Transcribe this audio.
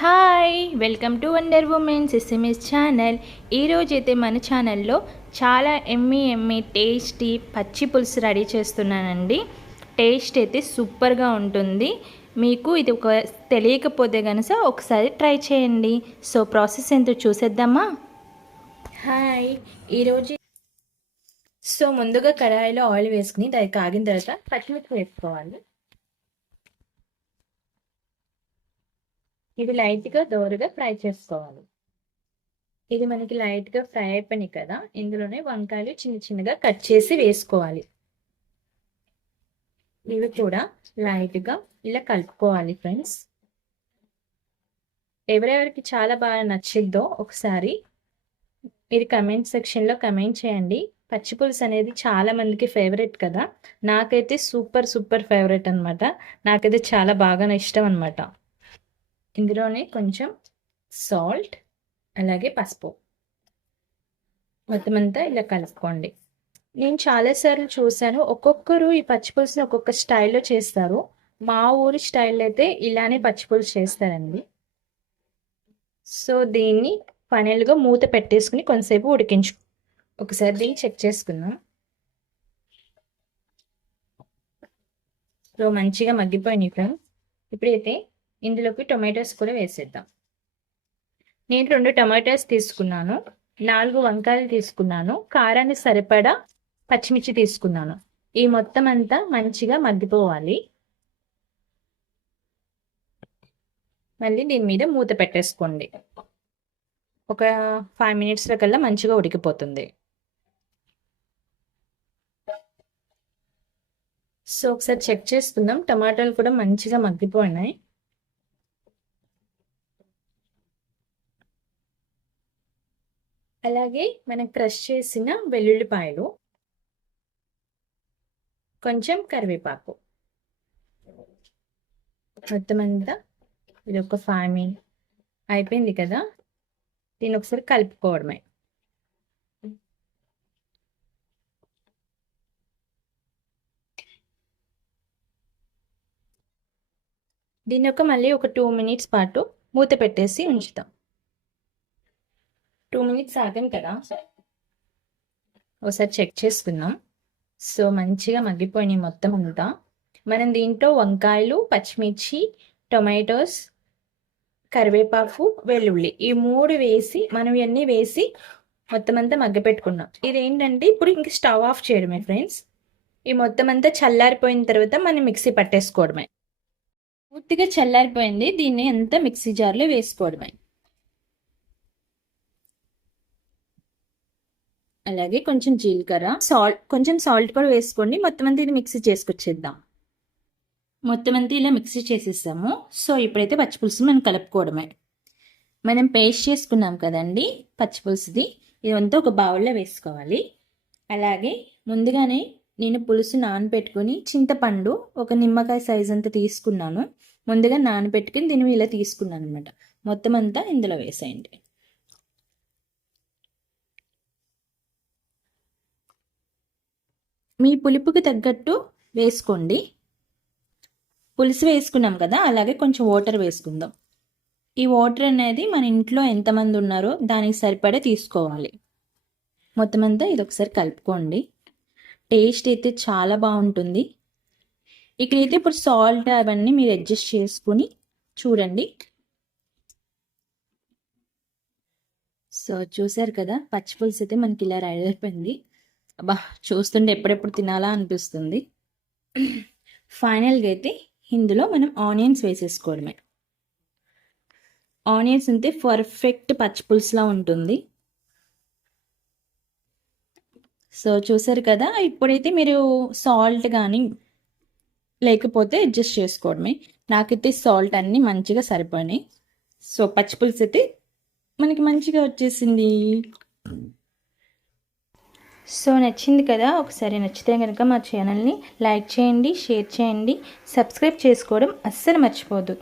Hi welcome to wonder women's SMS channel. ఈరోజైతే మన ఛానల్లో చాలా ఎమ్మీ టేస్టీ పచ్చి పులుసు రెడీ చేస్తున్నానండి. టేస్ట్ అయితే సూపర్గా ఉంటుంది. మీకు ఇది తెలియకపోతే కనుక ఒకసారి ట్రై చేయండి. సో ప్రాసెస్ ఏంటో చూసేద్దామా? హాయ్ ఈరోజు ముందుగా కడాయిలో ఆయిల్ వేసుకుని దాన్ని కాగిన తర్వాత పచ్చిమిర్చి వేసుకోవాలి. ఇవి లైట్గా దోరగా ఫ్రై చేసుకోవాలి. ఇది మనకి లైట్గా ఫ్రై అయిపోయినాయి కదా, ఇందులోనే వంకాయలు చిన్నగా కట్ చేసి వేసుకోవాలి. ఇవి కూడా లైట్గా ఇలా కలుపుకోవాలి ఫ్రెండ్స్. ఎవరెవరికి చాలా బాగా నచ్చిద్దో ఒకసారి మీరు కమెంట్ సెక్షన్లో కమెంట్ చేయండి. పచ్చి పులుసు అనేది చాలా మందికి ఫేవరెట్ కదా, నాకైతే సూపర్ ఫేవరెట్ అనమాట. నాకైతే చాలా బాగా ఇష్టం అనమాట. ఇందులోనే కొంచెం సాల్ట్ అలాగే పసుపు మొత్తం అంతా ఇలా కలుపుకోండి. నేను చాలాసార్లు చూశాను, ఒక్కొక్కరు ఈ పచ్చిపులుసుని ఒక్కొక్క స్టైల్లో చేస్తారు. మా ఊరి స్టైల్ అయితే ఇలానే పచ్చిపులుసు చేస్తారండి. సో దీన్ని ఫైనల్గా మూత పెట్టేసుకుని కొంతసేపు ఉడికించు. ఒకసారి దీన్ని చెక్ చేసుకుందాం. సో మంచిగా మగ్గిపోయినాయి ఫ్రెండ్స్. ఇప్పుడైతే ఇందులోకి టొమాటోస్ కూడా వేసేద్దాం. నేను 2 టొమాటోస్ తీసుకున్నాను, 4 వంకాయలు తీసుకున్నాను, కారాన్ని సరిపడా పచ్చిమిర్చి తీసుకున్నాను. ఈ మొత్తం అంతా మంచిగా మగ్గిపోవాలి. మళ్ళీ దీని మీద మూత పెట్టేసుకోండి. ఒక 5 మినిట్స్ల కల్లా మంచిగా ఉడికిపోతుంది. సో ఒకసారి చెక్ చేసుకుందాం. టమాటాలు కూడా మంచిగా మగ్గిపోయినాయి. అలాగే మనం క్రష్ చేసిన వెల్లుల్లిపాయలు, కొంచెం కరివేపాకు, మొత్తం అంతా ఇది ఒక 5 మినిట్స్ అయిపోయింది కదా, దీన్ని ఒకసారి కలుపుకోవడమే. దీన్ని మళ్ళీ ఒక 2 మినిట్స్ పాటు మూత పెట్టేసి ఉంచుతాం. 2 మినిట్స్ ఆగాం కదా, ఒకసారి చెక్ చేసుకుందాం. సో మంచిగా మగ్గిపోయినాయి మొత్తం అంతా. మనం దీంట్లో వంకాయలు, పచ్చిమిర్చి, టొమాటోస్, కరివేపాకు, వెల్లుల్లి ఈ 3 వేసి మనం ఇవన్నీ వేసి మొత్తం అంతా మగ్గపెట్టుకున్నాం. ఇదేంటంటే ఇప్పుడు ఇంక స్టవ్ ఆఫ్ చేయడమే ఫ్రెండ్స్. ఈ మొత్తం అంతా చల్లారిపోయిన తర్వాత మనం మిక్సీ పట్టేసుకోవడమే. పూర్తిగా చల్లారిపోయింది, దీన్ని అంతా మిక్సీ జార్లో వేసుకోవడమే. అలాగే కొంచెం జీలకర్ర, కొంచెం సాల్ట్ కూడా వేసుకోండి. మొత్తం అంతా ఇది మిక్సీ చేసుకొచ్చేద్దాం. మొత్తం అంతా ఇలా మిక్సీ చేసేసాము. సో ఇప్పుడైతే పచ్చిపులుసు మనం కలుపుకోవడమే. మనం పేస్ట్ చేసుకున్నాం కదండి పచ్చిపులుసుది, ఇదంతా ఒక బౌల్లో వేసుకోవాలి. అలాగే ముందుగానే నేను పులుసు నానబెట్టుకుని చింతపండు ఒక నిమ్మకాయ సైజ్ అంతా తీసుకున్నాను. ముందుగా నానబెట్టుకుని దీన్ని ఇలా తీసుకున్నాను అనమాట. మొత్తం అంతా ఇందులో వేసేయండి. మీ పులుపుకి తగ్గట్టు వేసుకోండి. పులుసు వేసుకున్నాం కదా, అలాగే కొంచెం వాటర్ వేసుకుందాం. ఈ వాటర్ అనేది మన ఇంట్లో ఎంతమంది ఉన్నారో దానికి సరిపడే తీసుకోవాలి. మొత్తం అంతా ఇది ఒకసారి కలుపుకోండి. టేస్ట్ అయితే చాలా బాగుంటుంది. ఇక్కడైతే ఇప్పుడు సాల్ట్ అవన్నీ మీరు అడ్జస్ట్ చేసుకుని చూడండి. సో చూసారు కదా, పచ్చిపులుసు అయితే మనకి ఇలా రెడీ అయిపోయింది. అబ్బా చూస్తుంటే ఎప్పుడెప్పుడు తినాలా అనిపిస్తుంది. ఫైనల్గా అయితే ఇందులో మనం ఆనియన్స్ వేసేసుకోవడమే. ఆనియన్స్ ఉంటే పర్ఫెక్ట్ పచ్చిపులుసులా ఉంటుంది. సో చూసారు కదా, ఇప్పుడైతే మీరు సాల్ట్ కానీ లేకపోతే అడ్జస్ట్ చేసుకోవడమే. నాకైతే సాల్ట్ అన్నీ మంచిగా సరిపోయినాయి. సో పచ్చిపులుసు అయితే మనకి మంచిగా వచ్చేసింది. సో నచ్చింది కదా, ఒకసారి నచ్చితే కనుక మా ఛానల్ని లైక్ చేయండి, షేర్ చేయండి, సబ్స్క్రైబ్ చేసుకోవడం అస్సలు మర్చిపోవద్దు.